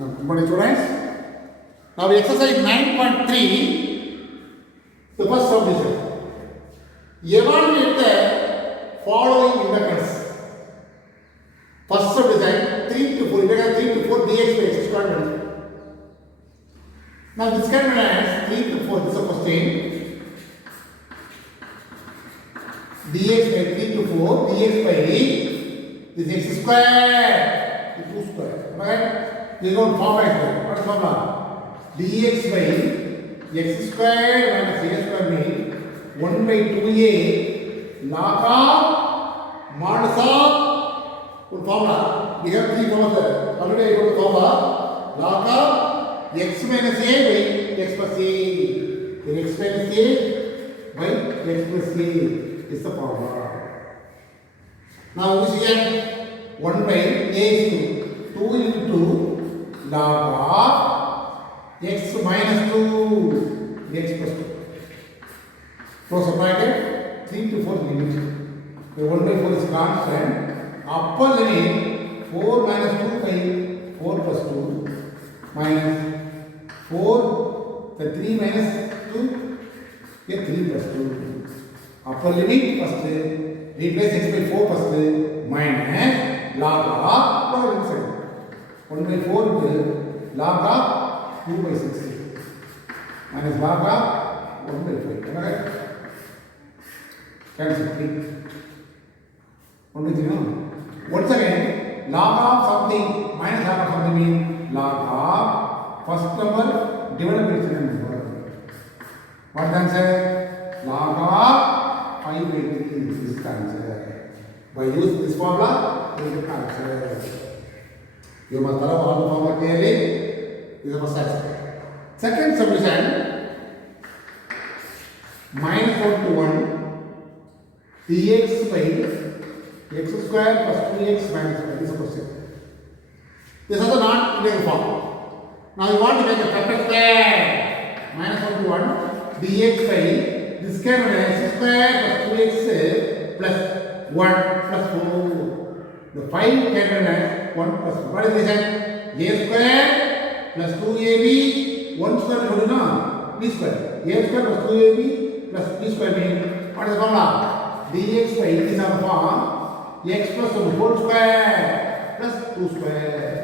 Good morning, students. Now exercise 9.3, the first subdivision. Evaluate the following indicators. First subdivision 3 to 4, integrate 3 to 4 dx by x squared. Now this can be as 3 to 4, this is a question. Dx by 3 to 4, dx by this x squared, 2 square. Right? This is not formula. What is formula? Dx by x square minus a square means 1 by 2a log of modulus of what formula? We have three formulas. Already I got the formula log of x minus a by x plus a. Then x minus a by x plus a is the formula. Now we see here 1 by a is 2 into log of x minus 2 x plus 2. So subtracted 3 to 4 limit. The 1 by 4 is constant. Upper limit 4 minus 2 by 4 plus 2 minus 4, the 3 minus 2, yeah, 3 plus 2. Upper limit first, replace x by 4 first, minus log of lower limit second. 1 by 4 into log of 2 by 60 minus log of 1 by 5. Alright? Cancel 3. 1 by 3, no? Once again, log of something minus log of something means log of first number divided by second number. What is the answer? Log of 5 by 3 is the answer. By using this formula, this is the answer. You must follow all the formula clearly. This is the first answer. Second subdivision, minus 1 to 1 dx by x square plus 2x minus 1. This is the question. This is the non-integral form. Now you want to make a perfect square. Minus 1 to 1 dx by this can be x square plus 2x plus 1 plus 4. The 5 can be 1 plus 4. What is this? A square plus 2ab, 1 square is no? B square. A square plus 2ab plus b square means what is the formula? Dx by this is our form x plus 1 whole square plus 2 square.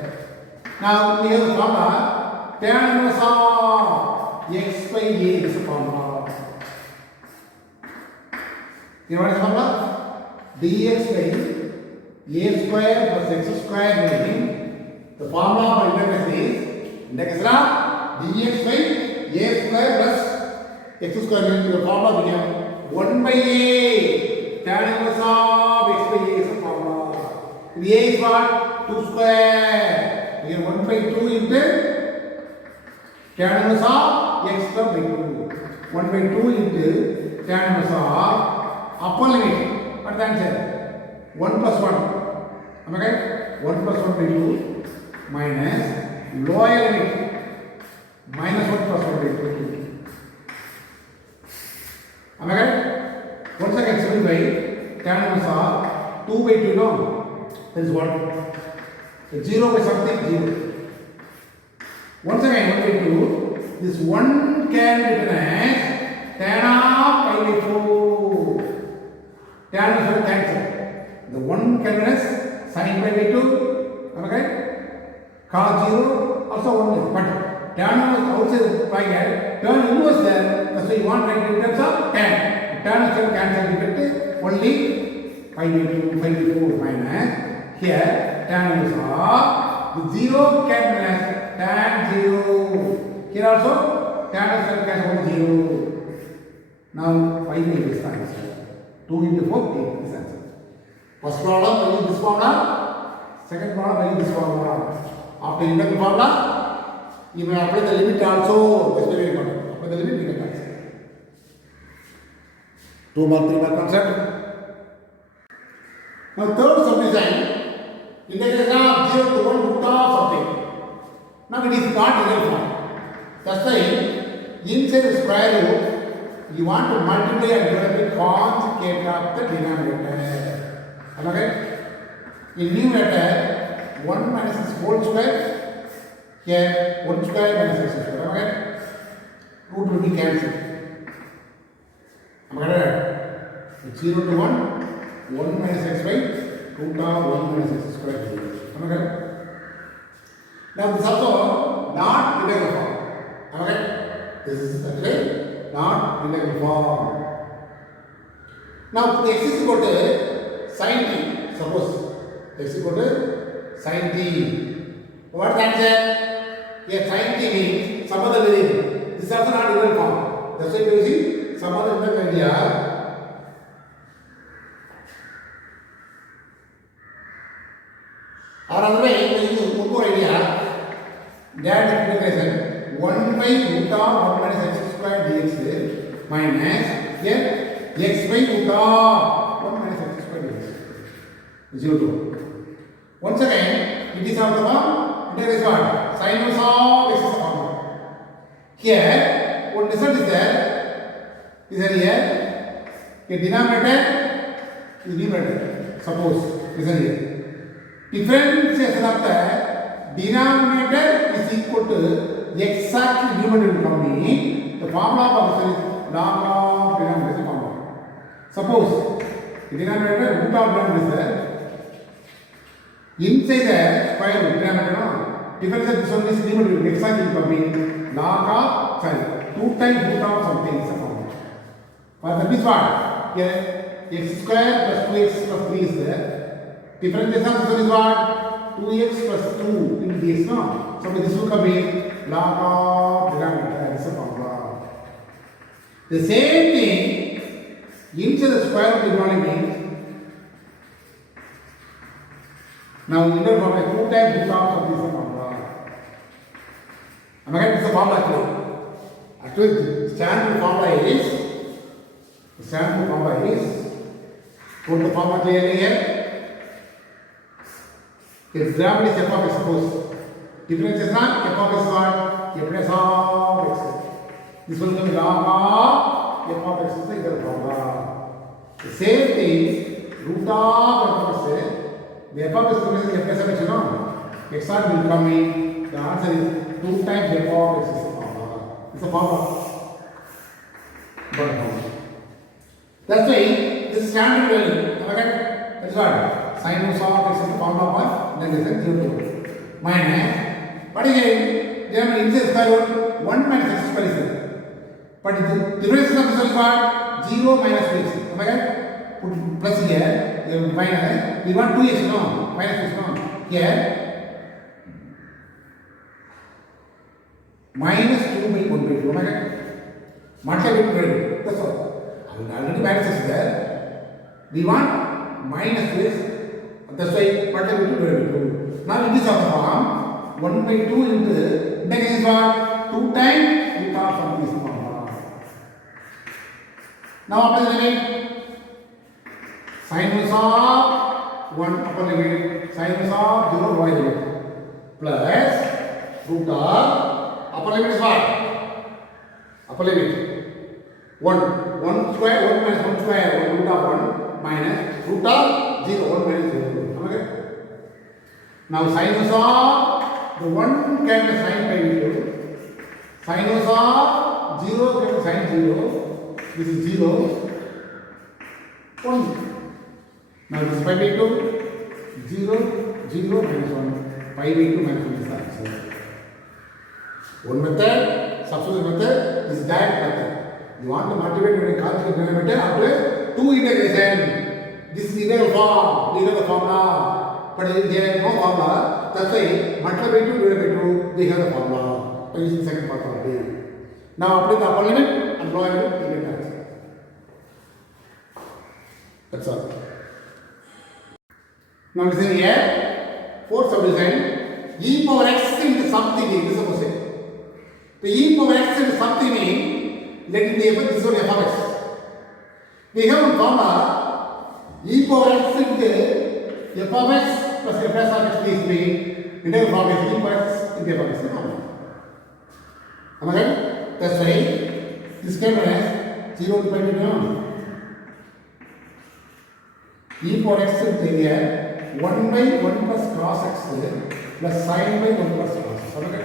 Now we have the formula tan inverse of x by a is the formula. You know what is the formula? Dx by a square plus x square meaning the formula for integration is integration of dx by a square plus x square means the formula became 1 by a tan inverse of x by a is the formula. A is what? 2 square. We have 1 by 2 into tan inverse of x square by 2. 1 by 2 into tan inverse of upper limit. What is the answer? 1 plus 1. Am I right? 1 plus 1 by 2 minus lower limit minus 1 plus 1 by 2. Am I right? Once again simplify tan inverse of 2 by 2 no? That is what? 0 by something 0. Once again 1 by 2, this 1 can be written as tan of pi by 4. Tan inverse cancel. The 1 can be written as sin pi by 2. Am I right? Cos 0 also 1. But tan inverse outside the bracket, turn inverse there. That's why you want to write in terms of tan. Tan inverse cancel effect only pi by 2, pi by 4 minus here tan inverse of the 0 can be written as tan 0. Here also tan inverse cancel 0. Now 5 is the answer. 2 into 4 is the answer. First problem by using this formula, second problem by using this formula. After integral formula, you may apply the limit also. That's very important. Apply the limit, you get answer. 2 mark, 3 mark concept. Now third subdivision, integration of 0 to 1 root of something. Now it is not integral form. That's why inside the square root, you want to multiply and divide the conjugate of the denominator. Am I right? In numerator, 1 minus its whole square Here 1 square minus x square. Okay? Root will be cancelled. Am I right? 0 to 1 minus x by root of 1 minus x square. Am I right? Now this is also not integral form. Am I right? This is actually not integral form. Now the x is equal to sin t. Suppose x is equal to sin t. What is the answer? Here sin t means some other variable. This is also not integral form. That's why you see some other integral idea. Or other way, we use one more idea. Direct integration 1 by root of 1 minus x square dx minus here x by root of 1 minus x square dx 0 to. Once again, it is of the form integration what? Sin of x is the form. Here, what result is there? Is there here? A denominator is numerator. Suppose, listen here. Differentiation of the denominator is equal to exactly numerator will come in. The formula of the is log of denominator formula. Suppose the denominator root of denominator is there. Inside the square root denominator, difference of this one is numerator exactly will come in. Log of, sorry, 2 times root of something is the formula. For that is what? Here x square plus 2x plus 3 is there. Differentiation of this one is what? 2x plus 2 into dx, no? So this will come in log of denominator, this is the formula. The same thing inside the square root trigonometry means now integral formula 2 times root of something is the formula. Am I right? This is the formula actually. Actually, the standard formula is put the formula clearly here. If denominator is f of x, suppose differentiation of f of x what? F plus of x. This will come log of f of x is the integral formula. The same thing, root of f of x, the f of x is f plus of x, no? X will come in, the answer is 2 times f of x is the formula. It's a formula. That's why this is standard value. Am I right? That's what? Sin of x is the formula of integration 0 to minus. But again, there is inside square root 1 minus x square is there. But the difference of this is what? 0 minus 2x. Am I right? Put plus here, minus. We want 2x, no? Minus x, no? Here, minus 2 by 1 by 2. Am I right? Multiply by 2. That's all. Already minus is there. We want minus 2x. That's why multiply by 2 divided by 2. Now in this other form, 1 by 2 into integration is what? 2 times root of something is the formula. Now apply the limit. Sin inverse of 1 upper limit, sin inverse of 0 lower limit, plus root of upper limit is what? Upper limit 1 square, 1 minus 1 square, 1 root of 1 minus root of 0, 1 minus 0. Okay? Now sin inverse of the 1 can be sin pi by 2. Sin inverse of 0 can be sin 0. This is 0. 1. Now this is pi by 2. 0, 0 minus 1. Pi by 2 minus 1 is the answer. One method, substitute method is direct method. You want to multiply with a constant denominator after 2 integration. This is integral form, these are the formula. But there is no formula. That's why multiply by 2 divided by 2, they have the formula. By using second formula. Now apply the upper limit and lower limit, you get the answer. That's all. Now listen here. Fourth subdivision. E power x into something. This is supposed to say. The e power x into something means let it be f, this is f of x. We have a formula e power x into f of x plus f plus of x is being integral form is e power x into f of x. Am I right? That's right. This came as 0 to pi by 2. E power x into here 1 by 1 plus cos x plus sin by 1 plus cos x. Okay?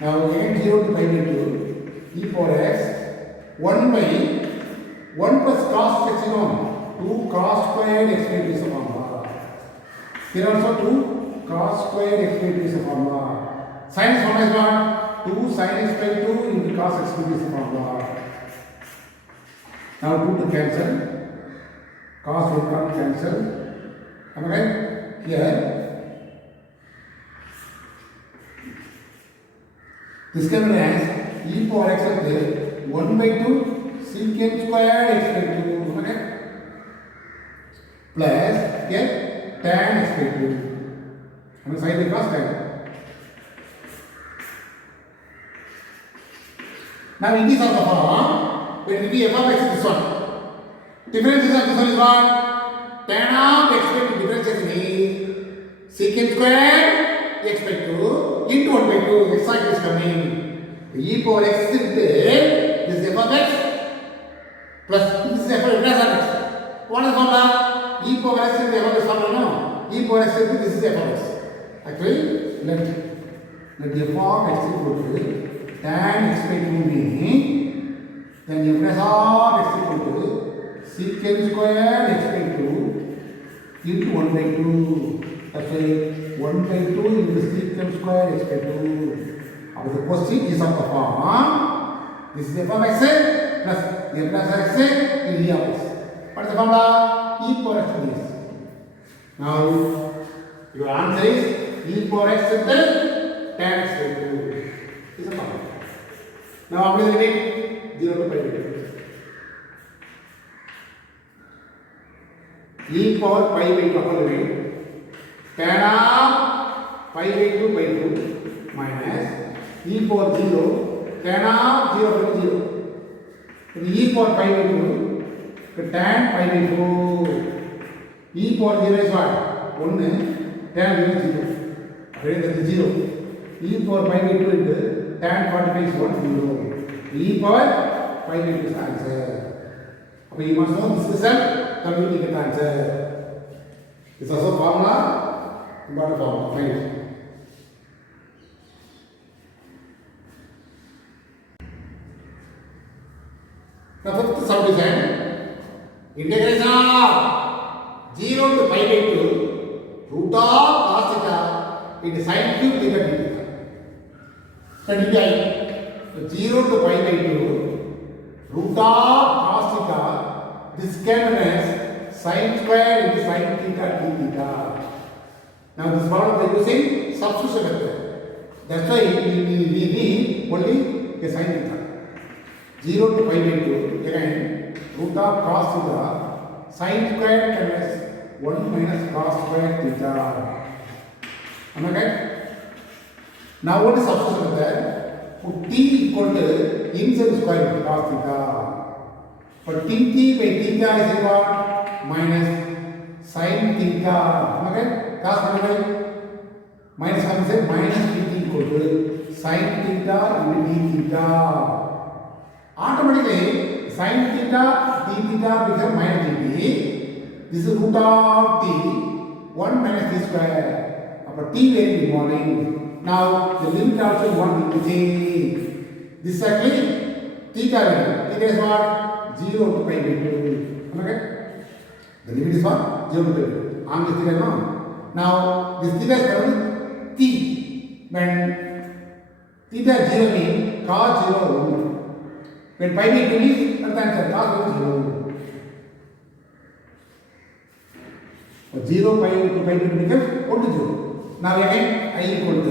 Now again 0 to pi by 2 e power x 1 by 1 plus cos x is on 2 cos squared x by 2 is a formula. Here also 2 cos squared x by 2 is a formula. Sin x formula is what? 2 sin x by 2 into cos x by 2 is a formula. Now 2 to cancel. Cos will come cancel. Am I right? Here. This can be as e power x at 1 by 2 secant squared x by 2. Am I right? Plus here tan x by 2. And sin the cos tan. Now in this of the form, when it is f of x is this one. Differences of this one is what? Tan of x by 2 differences is secant squared x by 2 into 1 by 2. X side is coming. E power x is there. This is f of x plus this is f of x. What is the formula? E power x is f of x formula, no? E power x is this is f of x. Actually, let f of x equal to tan x by 2 meaning then f of x equal to secant squared x by 2 into 1 by 2. That's why 1 by 2 into secant squared x by 2. Now the question is of the form this is f of x plus f plus x in e of x. What is the formula? E power x is. Now your answer is e power x into tan x by 2 is the formula. Now apply the limit 0 to pi by 2. E power pi by 2 upper limit tan of pi by 2 by 2 minus e power 0 tan of 0 by 0. So e power pi by 2 tan pi by 2 e power 0 is what? 1 tan 0 is 0. That is 0. E power pi by 2 into tan 45 is 1 0. E power pi by 2 is answer. So you must know this result, then you get the answer. This is also formula, important formula. Fine. Now fifth subdivision, integration of 0 to pi by 2 root of cos theta into sin cube theta d theta. So 0 to pi by 2 root of cos theta, this can be as sin square into sin theta d theta. Now this problem by using substitution method. That's why we need only a sin theta. 0 to pi by 2 again root of cos theta sin square can be 1 minus cos square theta. Am I right? Now what is substitution method? Put t equal to inside square root cos theta. But t by theta is what? Minus sin theta. Am I right? Cos theta minus comes in minus dt equal to sin theta into d theta. Automatically sin theta d theta becomes minus dt. This is root of t 1 minus t square. But t very morning. Now the limit also 1 into t. This is actually theta value. Theta is what? 0 to pi by 2. Okay? The limit is what? 0 to pi by 2. On this theta, no? Now this theta is called t. When theta 0 means cos 0 1. When pi by 2 means cos 0. 0 pi to pi by 2 becomes 1 to 0. Now again I equal to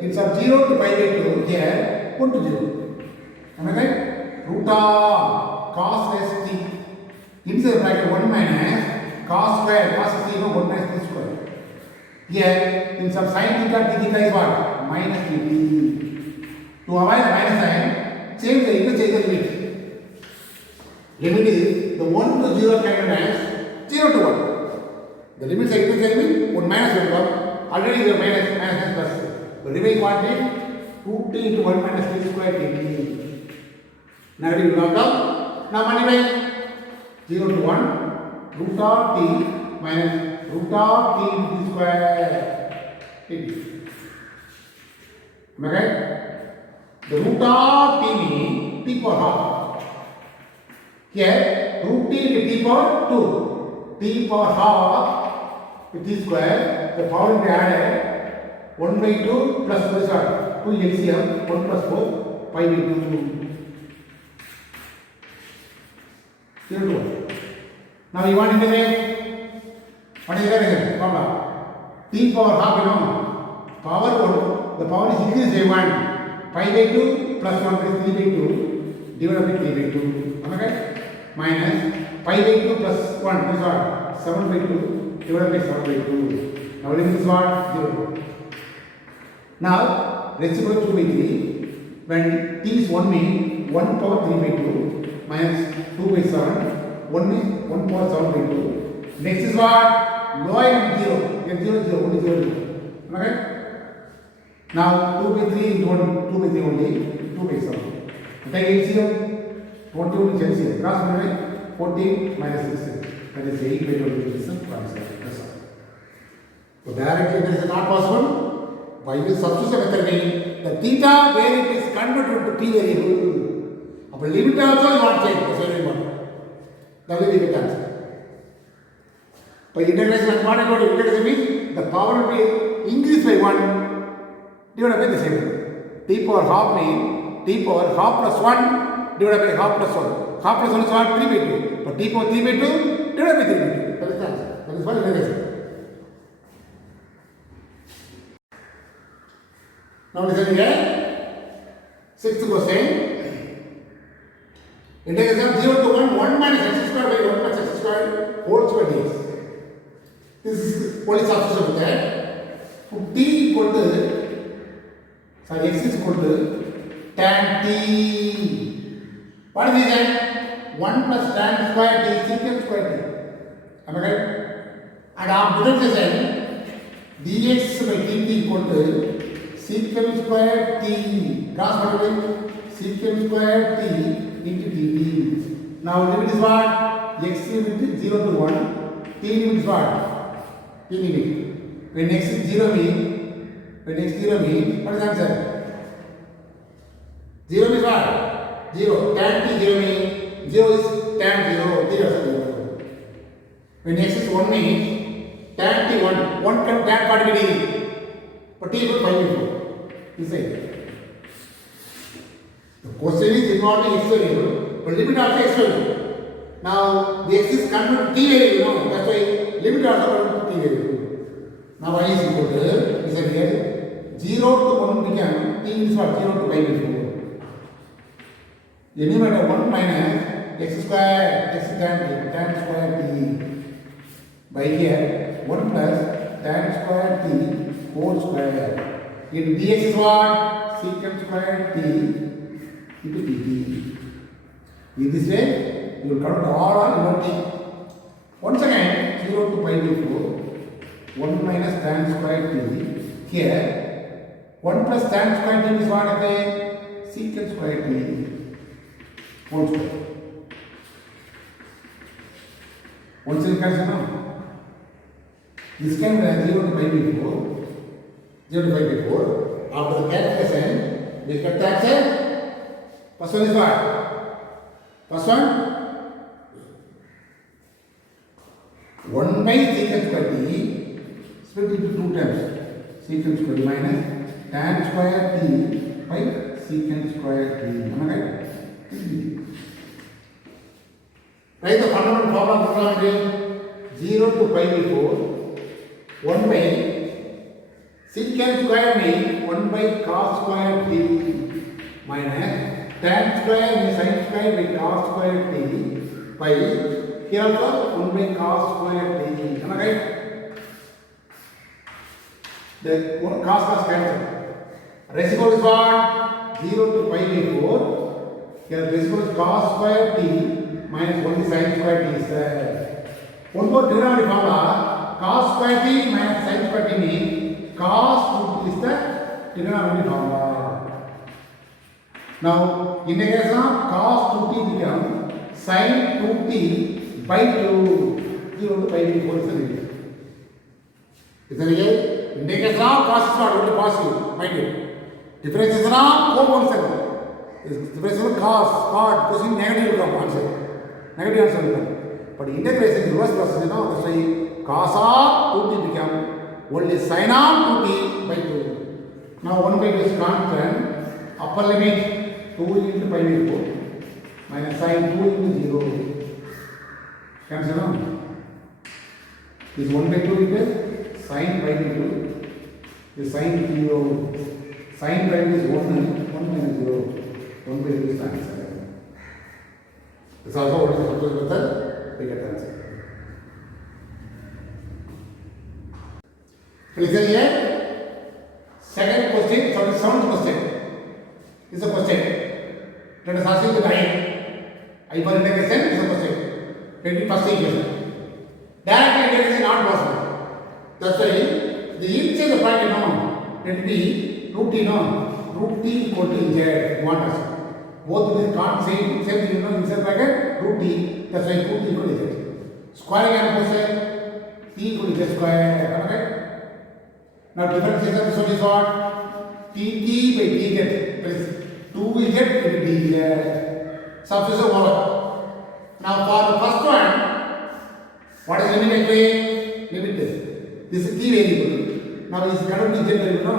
instead of 0 to pi by 2 here 1 to 0. Am I right? Root of cos s t inside the bracket 1 minus cos square cos s t is 1 minus t square. Here instead of sin theta d theta is what? Minus dt. To avoid the minus sign, change the interchange the limit. Limit is the 1 to 0 can be as 0 to 1. The limits are interchanging 1 minus 1. Already the minus plus. The remaining quantity 2t into 1 minus t square dt. Negative will not come. Now multiply 0 to 1 root of t minus root of t into t square. Am I right? The root of t means t power half. Here root t into t power 2. T power half with t square. The power will be added 1 by 2 plus 4 is 2 LCM 1 plus 4 pi by 2. 0 to 1. Now you want to integrate. What is the formula? T power half, you know. Power 1, the power is increased by 1. Pi by 2 plus 1 is 3 by 2 divided by 3 by 2. Am I right? Minus pi by 2 plus 1 is what? 7 by 2 divided by 7 by 2. Now limit is what? 0. Now reciprocal 2 by 3. When t is 1 means 1 power 3 by 2 minus 2 by 7. 1 means 1 power 7 by 2. Next is what? Lower limit 0. Get 0, 0, only 0. Am I right? Now 2 by 3 into 1, 2 by 3 only, 2 by 7. Take LCM, 20 only LCM. Cross multiply, 14 minus 16. That is 8 by 20 is 27. That's all. So directly this is not possible. By this substitution method, the theta where it is converted to t variable. But limit also you want to change. That's very important. That will be the answer. By integration, what I got integration means the power will be increased by 1 divided by the same. T power half means t power half plus 1 divided by half plus 1. Half plus 1 is what? 3 by 2. But t power 3 by 2 divided by 3 by 2. That is the answer. That is what integration. Now listen here. Sixth question. Integration of 0 to 1, 1 minus x square by 1 plus x square whole square dx. This is only substitution with that. T equal to, sorry, x is equal to tan t. What is this? 1 plus tan square t secant square t. Am I right? And our differentiation dx by dt equal to secant square t. Cross multiply secant square t into dt. Now limit is what? X limit is 0 to 1. T limit is what? T limit. When x is 0 means, what is the answer? 0 means what? 0. Tan t 0 means 0 is tan 0. T also 0. When x is 1 means tan t 1. 1 can tan 40 degree. But t equal 5 by 4. This is the question is involving x variable, but limit also x variable. Now the x is converted to t variable, you know. That's why limit also converted to t variable. Now y is equal to, is here 0 to 1 become t is what? 0 to pi by 4. The numerator 1 minus x square, x tan square t. By here 1 plus tan square t whole square. In dx is what? Secant square t into dt. In this way, you will convert all inverting. Once again, 0 to pi by 4. 1 minus tan square t. Here, 1 plus tan square t is what again? Secant square t whole square. Once you can now. This time 0 to pi by 4. 0 to pi by 4. After the calculation, we get the answer. First one is what? First one? 1 by secant square t split into 2 times. Secant square t minus tan square t by secant square t. Am I right? Write the fundamental formula 0 to pi by 4. 1 by secant square means 1 by cos square t minus tan square means sin square by cos square t by here also 1 by cos square t. Am I right? The cos cancel. Reciprocal is what? 0 to pi by 4. Here reciprocal is cos square t minus 1 is sin square t is there. One more trigonometry formula. Cos square t minus sin square t means cos 2t is the trigonometry formula. Now integration of cos 2t becomes sin 2t pi 2 0 to pi 4 is the limit. ಇದರಿಗೆ indication of cos is not only positive, mind it. Differentiation of co-constant. Differentiation of cos, posing negative will come answer. Negative answer will come. But integration is reverse process, you know. That's why cos of 2t become only sin of 2t by 2. Now 1 by 2 is constant. Upper limit 2 into pi by 4 minus sin 2 into 0. Cancel now. This 1 by 2 is sin pi by 2. This sin 0. Sin pi is 1 minus 0. 1 by 2 is answer. This also what is the substitute method? We get answer. Listen here. Second question, seventh question. This is a question. Let us ask you the time. I for integration is a question. Let me first equation. Direct integration is not possible. That's why the inch of the point, you know, let it be root t, no? Root t equal to z. Want us. Both of these can't same thing, you know, inside bracket, root t. That's why root t equal to z. Squaring and question, t equal to z square. Okay? Now differentiation of this one is what? tt by dz. That is 2z into dz. Substitution over. Now for the first one, what is limit actually? Limit this. This is t variable. Now this is going to be z variable, no?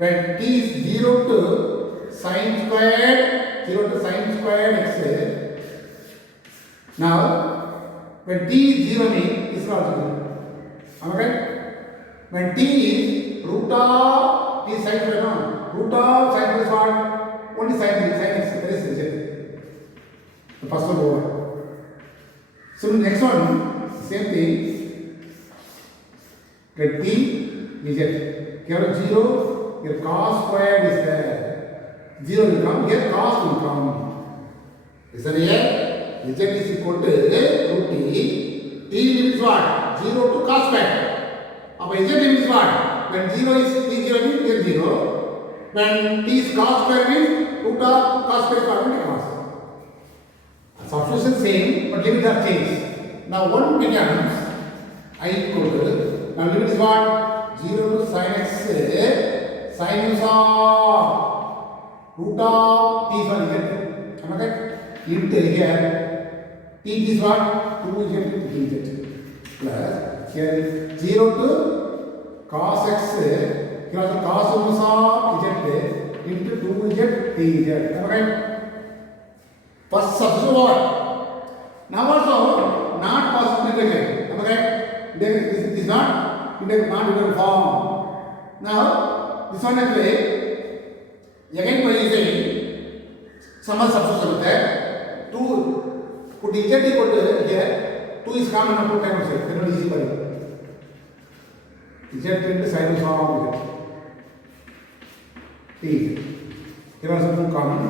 When t is 0 to sin squared x. Now when t is 0 means this is also 0. Am I right? When t is root of t sin square, no? Root of sin square is what? Only sin x. That is z. The first one over. So the next one, same thing. Get t is z. Here 0, here cos squared is there. 0 will come, here cos will come. Is that here? Z is equal to root t. T limits what? 0 to cos squared. Now z limits what? When 0 is t0 means here 0. When t is cos square means root of cos square is what? Cos. Substitution same, but limits are changed. Now 1 becomes I equal to, now limit is what? 0 to sin x, sinus of root of t is what? Z. Am I right? Into here, t is what? 2z into dz. Plus, here 0 to cos x, here also cos inverse of z into 2z dz. Am I right? First substitute over. Now also not possible integration. Am I right? Then this is not integral form. Now this one actually again by using some substitution with that 2 put z equal to here 2 is common and put times it. Then easy by z into sinus of t. Here also 2 common.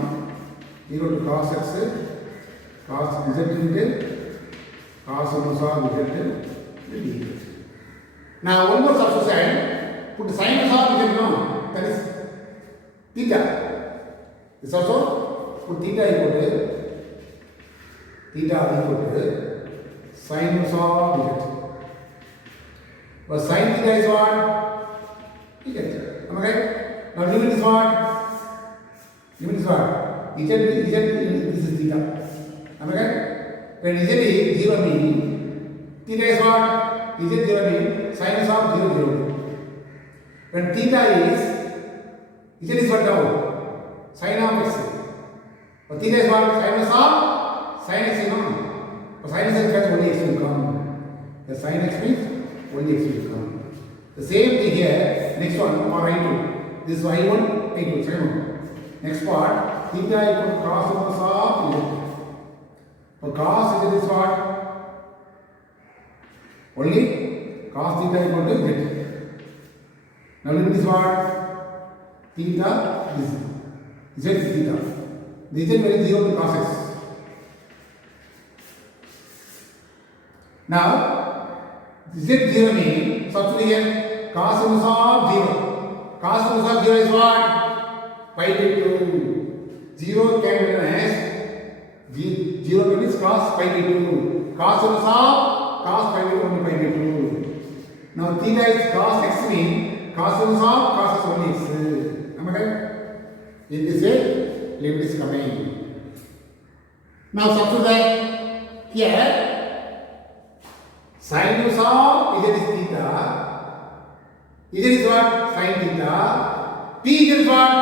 0 to cos x, cos z into cos inverse of z into dz. Now one more substitution, put sinus of z, no, that is theta. This also put theta equal to sinus of z. But sin theta is what? Theta. Am I right? Now limit is what? Limit is what? Z this is theta. Am I right? When z is 0 means theta is what? Z 0 means sinus of 0 0. When theta is z is what now? Sin of x. But theta is what? Sinus of sin x, you know. But sin x means only x will come. The sin x means only x will come. The same thing here. Next one or I2. This is I1, I2, second one. Next part. Theta equal to cos inverse of z. For cos z is what? Only cos theta equal to z. Now limit is what? Theta is z is theta. The z value is 0 to cos x. Now z 0 means substitute here cos inverse of 0. Cos inverse of 0 is what? Pi by 2. 0 can be written as 0 means cos pi by 2. cos inverse of cos pi by 2 only pi by 2. Now theta is cos x means cos inverse of cos is only x. Am I right? In this way, limit is coming. Now substitute here. Sin inverse of z is theta. Z is what? Sin theta. T is what?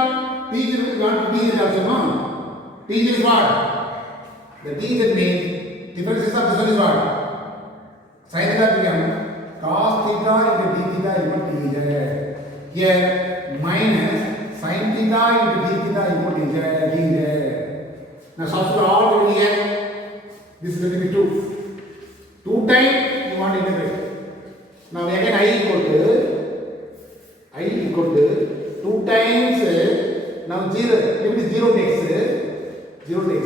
T is what? T is also known. T is what? The T is means differences of this one is what? Sin theta become cos theta into d theta into dz. Here minus sin theta into d theta into dz. Now substitute all over here. This is going to be 2. 2 times you want to integrate. Now again I equal to 2 times now 0 limit is 0 to x. 0 to x.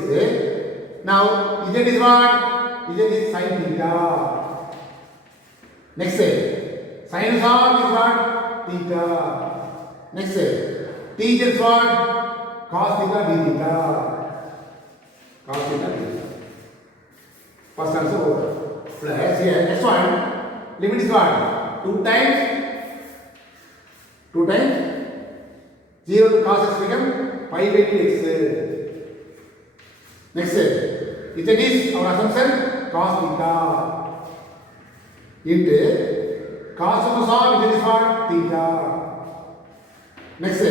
Now z is what? Z is sin theta. Next sin of is what? Theta. Next t is what? Cos theta d theta. Cos theta d theta. First answer over. Plus here next one limit is what? 2 times 0 to cos x become pi by 2x. Next it is our assumption cos theta into cos inverse of it is what? Theta. Next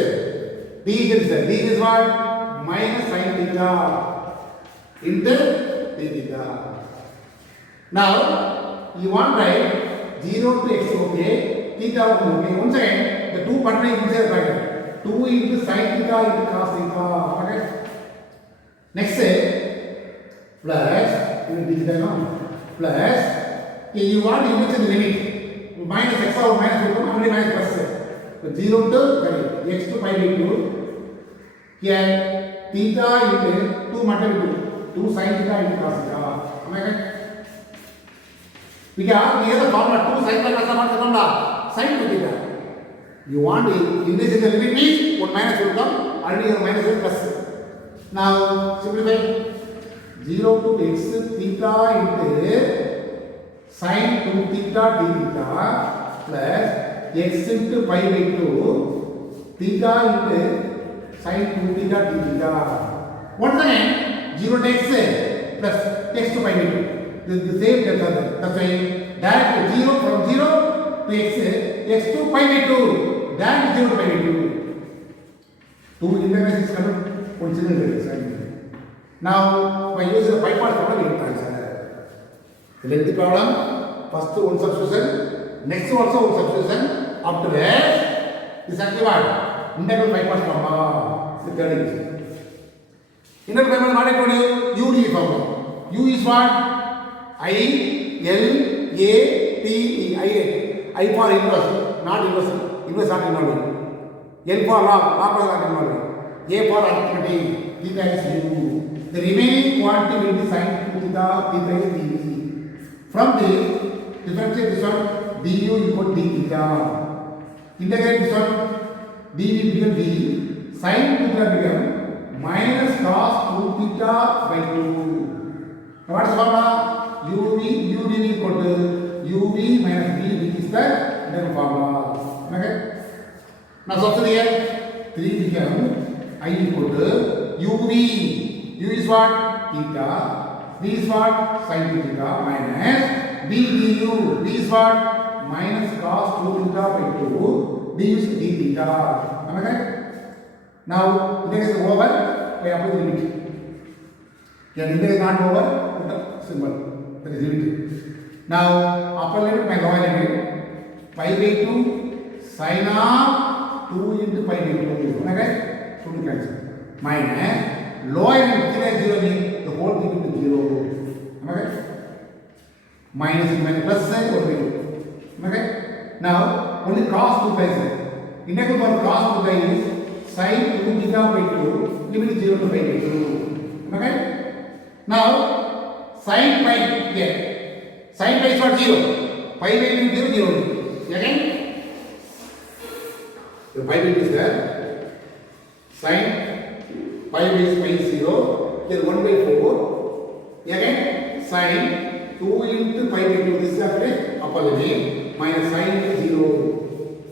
d is what? Minus sin theta into d theta. Now you want write 0 to x okay, theta okay. Once again the 2 partner inside bracket. 2 into sin theta into cos theta. Okay. Next plus plus you want to use the limit minus x or minus become only minus plus. So 0 to x to pi by 2. Here theta into 2 multiplied 2 sin theta into cos theta. Am I right? Because we have the formula 2 sin by cos sin 2 theta. You want to increase the limit means 1 minus will come, already your minus will plus. Now simplify 0 to x theta into sin 2 theta d theta plus x into pi by 2 theta into sin 2 theta d theta. Once again 0 to x plus x to pi by 2. This is the same method. That's why direct 0 from 0 to x to pi by 2. Direct 0 to pi by 2. 2 integrations come one single integration. Now by using the 5 part problem you can answer. The lengthy problem, first one substitution, next also one substitution, after that this actually what? Integral 5 part problem. The third equation. Integral 5 part what I told you? UD formula. U is what? I, L, A, T, E. I for inverse, not inverse. Inverse not involved. L for log not involved. A for arithmetic, theta is u. The remaining quantity will be sin 2 theta, theta is dv. From this, differentiate this one, du equal d theta. Integrate this one, dv become d, sin 2 theta become minus cos 2 theta by 2. Now what is the formula? uv equal to uv minus v, which is the integral formula. Okay? Now substitute here, 3 become I equal to uv. U is what? Theta. V is what? Sin 2 theta minus b du. V is what? Minus cos 2 theta by 2. D is d theta. Am I right? Now integration is over by applying the limit. Here integration is not over, put a symbol. That is limit. Now upper limit by lower limit. Pi by 2 sin of 2 into pi by 2. Am I right? So we cancel. Minus lower limit 0 means the whole thing will be 0. Am I right? Minus plus sign over 2. Am I right? Now only cos 2 pi. Integral for cos 2 pi is sin 2 theta by 2. Limit is 0 to pi by 2. Am I right? Now sin pi here. Sin pi is what? 0. Pi by 2 is 0. Again the pi by 2 is there. Sin pi base pi 0, here 1 by 4, again sin 2 into pi by 2. This is actually upper limit minus sin into 0.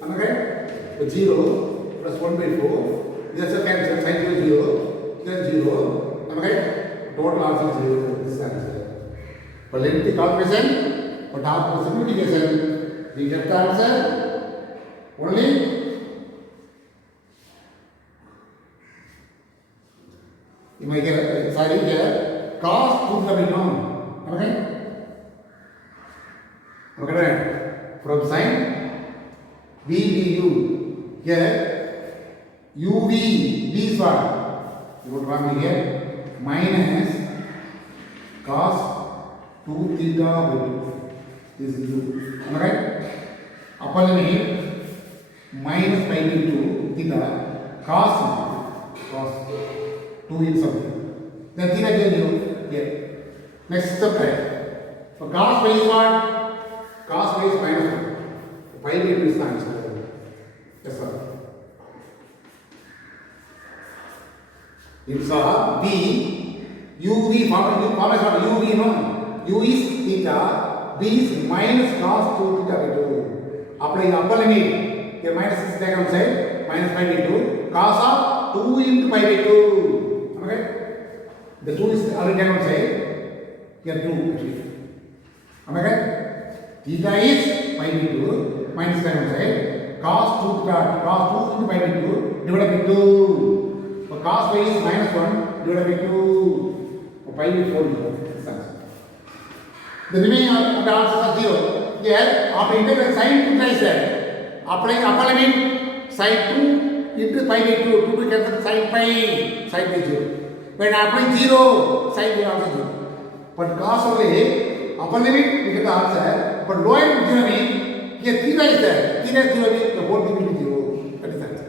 Am I right? So 0 plus 1 by 4. This is a cancel. Sin to 0. Then 0. Am I right? Total answer is 0. This is answer. For lengthy calculation, for half for simplification, we get the answer only you might get sorry here cos 2 theta by known. Okay? Okay, from sin b du here uv b is what you would wrong here minus cos 2 theta by 2. This is u. Am I right? Upper limit minus pi by 2 theta cos 2 in something. Then theta is 0 here. Next step right. So cos pi is what? Cos pi is minus 1. Pi by 2 is the answer. Yes sir. In saw b uv form is what uv no. U is theta, b is minus cos 2 theta by 2. Apply the upper limit. Here minus is taken outside, minus pi by 2. Cos of 2 into pi by 2. Okay? The 2 is already taken outside. Here 2 actually. Am I right? Theta is pi by 2, minus taken outside. Cos 2 theta, cos 2 into pi by 2 divided by 2. So cos pi is minus 1 divided by 2. So pi by 4 is answer. The remaining answers are 0. Here, after integral sin 2 is there. Applying upper limit, sin 2 into pi by 2. 2 to cancel sin pi, sin by 0. When applying 0, sin will also 0. But cos only, upper limit, we get the answer. But lower limit, here theta is there. Theta is 0, the whole thing will be 0. That is the answer.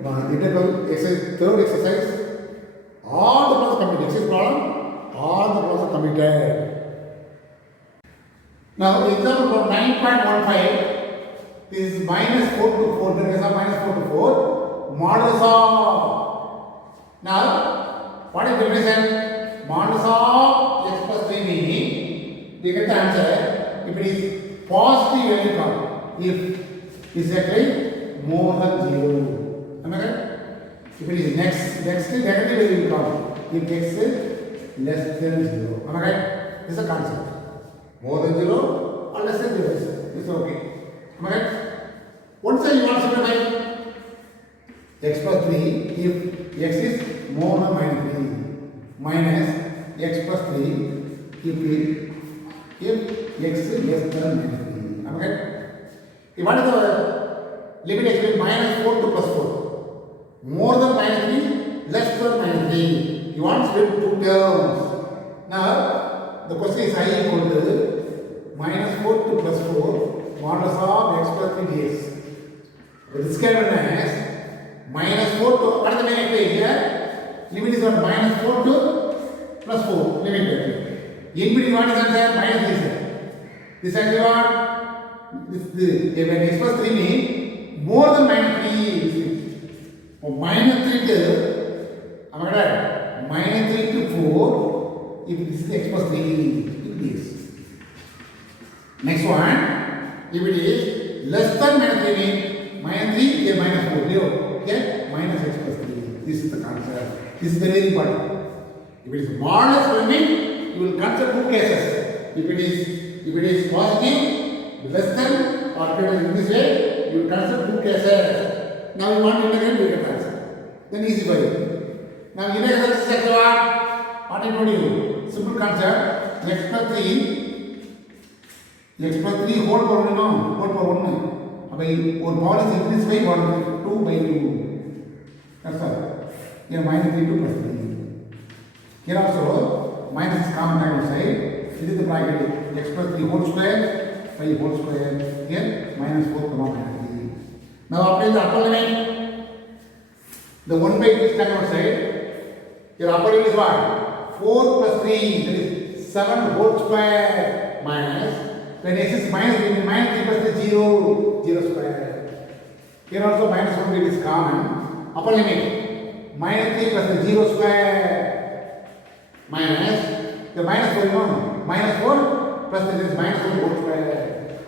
Now, integral exercise, third exercise, all the problems completed. Exercise problem, all the problems are completed. Now, example for 9.15, this is minus 4 to 4, there is a minus 4 to 4, modulus of. Now, what is the definition? Modulus of x plus 3 meaning, we get the answer, if it is positive value term, if it is actually more than 0. Am I right? If it is next negative value term, if x is less than 0. Am I right? This is a concept. More than 0 or less than 0. This is okay. Am I right? What say you want to simplify? X plus 3 if x is more than minus 3 minus x plus 3 if x is less than minus 3. Am I right? If what is the limit x is minus 4 to plus 4? More than minus 3, less than minus 3. You want to split two terms. Now, the question is I equal to minus 4 to plus 4 modulus of x plus 3 dx. But this can be written as minus 4 to, what is the limit here? Limit is what? Minus 4 to plus 4. Limit. In between what is answer? Minus 3 is there. This actually what? When x plus 3 means more than minus 3. For minus 3 to, am I right? Minus 3 to 4, if this is x plus 3, it is. Next one, if it is less than minus 3 means minus 3, here minus 4, 0. Okay? Minus x plus 3. This is the concept. This is very important. If it is modulus means you will consider two cases. If it is positive, less than, or if it is in this way, you will consider two cases. Now you want to integrate, you get the answer. Then easy for you. Now integral is like what? What I told you? Simple concept. X plus 3 whole power 1, no? Whole power 1. By one power is increased by 1 2 by 2. That's all. Here minus 3 to plus 3. Here also minus is common time outside. This is the bracket. X plus 3 whole square by whole square. Here minus 4 comma minus 3. Now apply the upper limit. The 1 by 2 is taken outside. Your upper limit is what? 4 plus 3, that is 7 whole square minus. When x is minus 3 plus 3 0 square. Here also minus 1 bit is common. Upper limit minus 3 plus 3 0 square. minus the minus 4 no minus 4 plus this is minus 4 whole square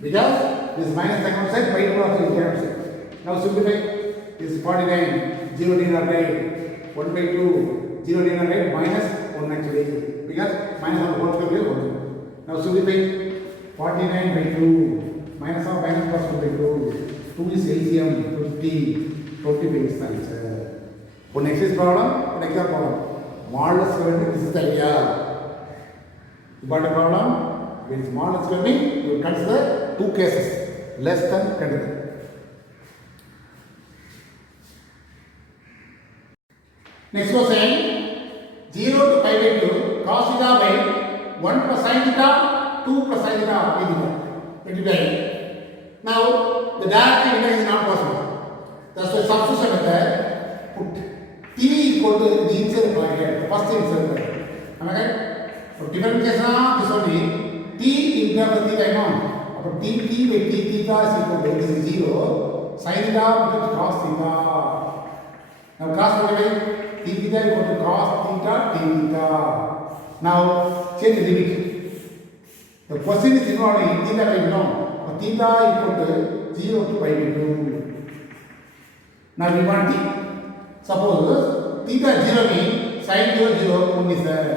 because this minus second outside by 2 also is there outside. Now simplify this 49 0 did not write 1 by 2 0 did not write minus 1 actually because minus 1 whole square is 1. Now simplify 49 by 2 minus of minus plus 1 by 2 2 is LCM 50 25 is the answer. One exercise problem, one example problem. Modulus square, this is the idea. You got a problem? When it's modulus square, you will consider two cases, less than greater. Next question, 0 to pi by 2, cos theta by 1 plus sin theta, 2 plus sin theta, 25. Now, the direct integration is not possible. That's why substitution method, put t equal to the inside bracket, first inside bracket. Am I right? So differentiation of this only t in terms of theta amount. But t by t theta is equal to this is 0. Sin theta becomes cos theta. Now cos theta t theta equal to cos theta t theta. Now change the limit. The question is involving theta by no. Theta equal to 0 to pi by 2. Now we want t. Suppose theta 0 means sin 0 0 1 is there.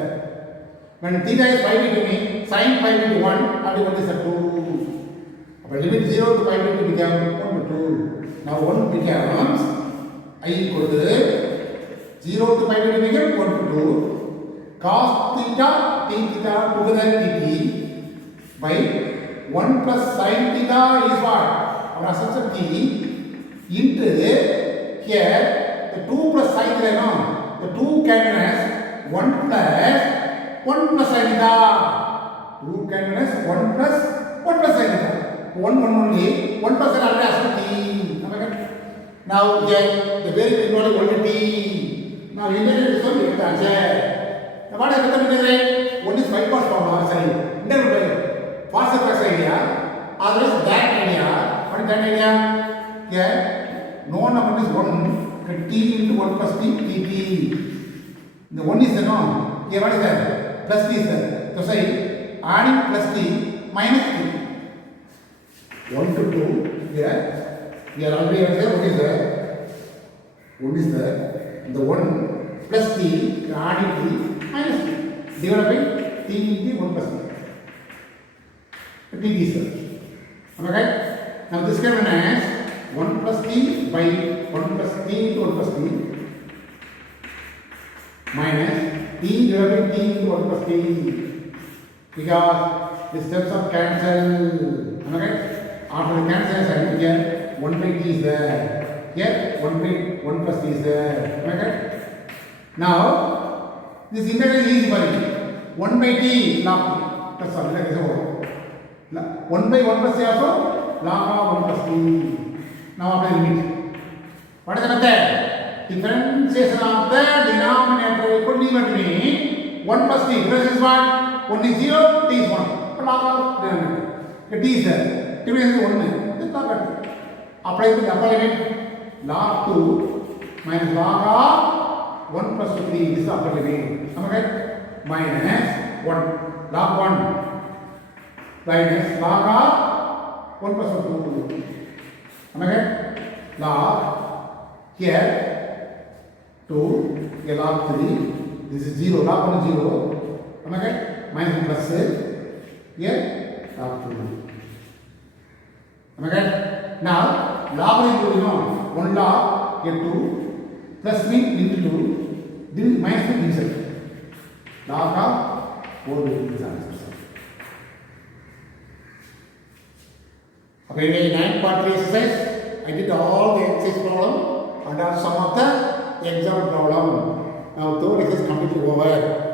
When theta is pi by 2 means sin pi by 1 and 1 is a 2. But limit 0 to pi by 2 becomes 1 to 2. Now 1 becomes I equal to 0 to pi by 2 becomes 1 to 2 cos theta t theta together dt by 1 plus sin theta is what? Our assumption t into here the 2 plus sin theta no? The 2 can be as 1 plus sin theta. 2 can be as 1 plus sin theta. 1 only 1 plus sin already assume t. Now here the very involved only t. Now integrate this one we get the answer. Now what is the integrate? One is by cost formula. Sorry, integrate by first class idea. Otherwise that idea. What is that idea? Here known amount is 1 t into 1 plus t dt. The 1 is the known. Here what is that? Plus t is there. So say adding plus t minus t. 1 to 2 here. We are already at there. What is there? 1 is there. The 1 plus t adding t minus t divided by t into 1 plus t. dt is there. Am I right? Now this can be as 1 plus t by 1 plus t into 1 plus t minus t divided by t into 1 plus t because the steps are cancelled. Am I right? After the cancellation here 1 by t is there. Here 1 by 1 plus t is there. Am I right? Now this integral is easy for you. 1 by t log t. That's all. That is all. 1 by 1 plus t also log of 1 plus t. Now apply limit. What is the method? Differentiation of the denominator equal to mean 1 plus t. Plus is what? 1 is 0, t is 1. Log of denominator. T is there. Difference is 1. This log of t. Apply the upper limit. Log 2 minus log of 1 plus 3. This is upper limit. Am I right? Minus 1. Log 1 minus log of 1 plus 2. Am I right? Log here 2, here log 3, this is 0, log 1 is 0. Am I right? Minus plus here log 2. Am I right? Now log is you know 1 log here 2 plus 3 into 2 this minus 2 inside. Log of 4 is answer. Okay, in 9.3 exercise, I did all the exercise problem and some of the exam problem. Now, third exercise completely over.